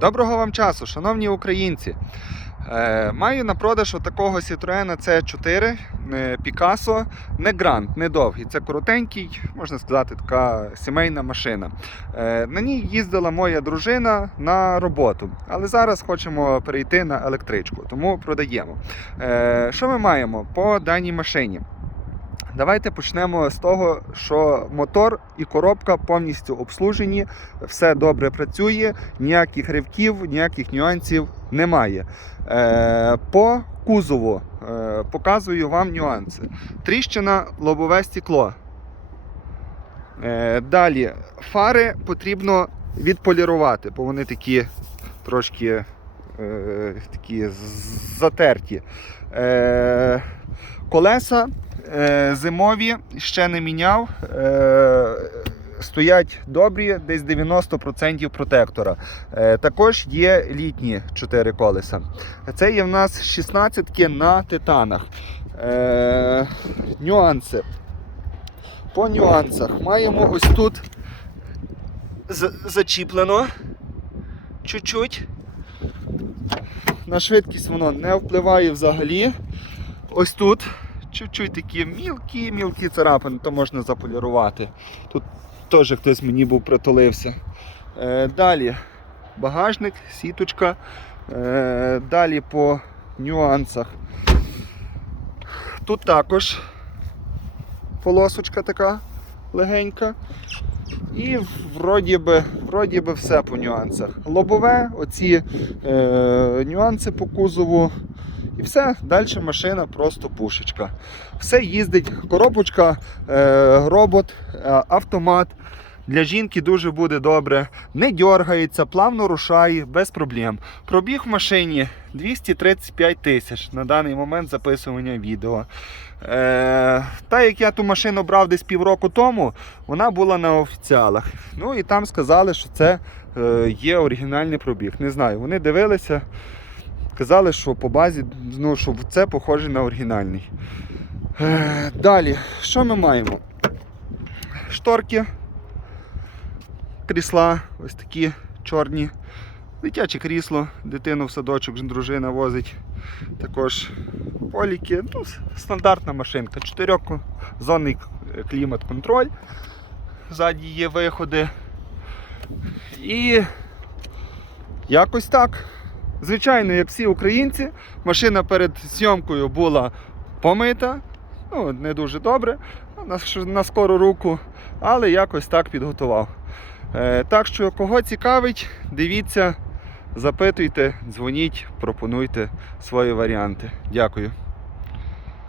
Доброго вам часу, шановні українці. Е, маю на продаж такого Citroen C4 е, Picasso, не грант, не довгий. Це коротенький, можна сказати, така сімейна машина. Е, на ній їздила моя дружина на роботу, але зараз хочемо перейти на електричку, тому продаємо. Що ми маємо по даній машині? Давайте почнемо з того, що мотор і коробка повністю обслужені, все добре працює, ніяких ривків, ніяких нюансів немає. Е, по кузову е, показую вам нюанси. Тріщина лобове стекло. Е, далі фари потрібно відполірувати, бо вони такі трошки такі затерті. Колеса зимові ще не міняв. Е, стоять добрі, десь 90% протектора. Е, також є літні 4 колеса. Це є в нас 16 на титанах. Е, нюанси. По нюансах маємо ось тут зачіплено чуть-чуть. На швидкість воно не впливає взагалі. Ось тут чуть-чуть такі мілкі-мілкі царапини, то можна заполірувати. Тут теж хтось мені був притулився. Е, далі багажник, сіточка. Е, далі по нюансах. Тут також полосочка така легенька. І вроді би, вроді би все по нюансах. Лобове, оці е, нюанси по кузову. І все, далі машина просто пушечка. Все їздить, коробочка, е, робот, е, автомат. Для жінки дуже буде добре. Не дергається, плавно рушає, без проблем. Пробіг в машині 235 тисяч на даний момент записування відео. Е, та як я ту машину брав десь півроку тому, вона була на офіціалах. Ну і там сказали, що це е, є оригінальний пробіг. Не знаю, вони дивилися, казали, що по базі ну, що це похоже на оригінальний. Е, далі, що ми маємо? Шторки, крісла, ось такі чорні. Дитяче крісло, дитину в садочок дружина возить. Також поліки. Ну, стандартна машинка. Чотирьохзонний клімат-контроль. Ззаді є виходи. І якось так. Звичайно, як всі українці, машина перед зйомкою була помита. Ну, не дуже добре, на, на скору руку, але якось так підготував. Е, так що, кого цікавить, дивіться, запитуйте, дзвоніть, пропонуйте свої варіанти. Дякую.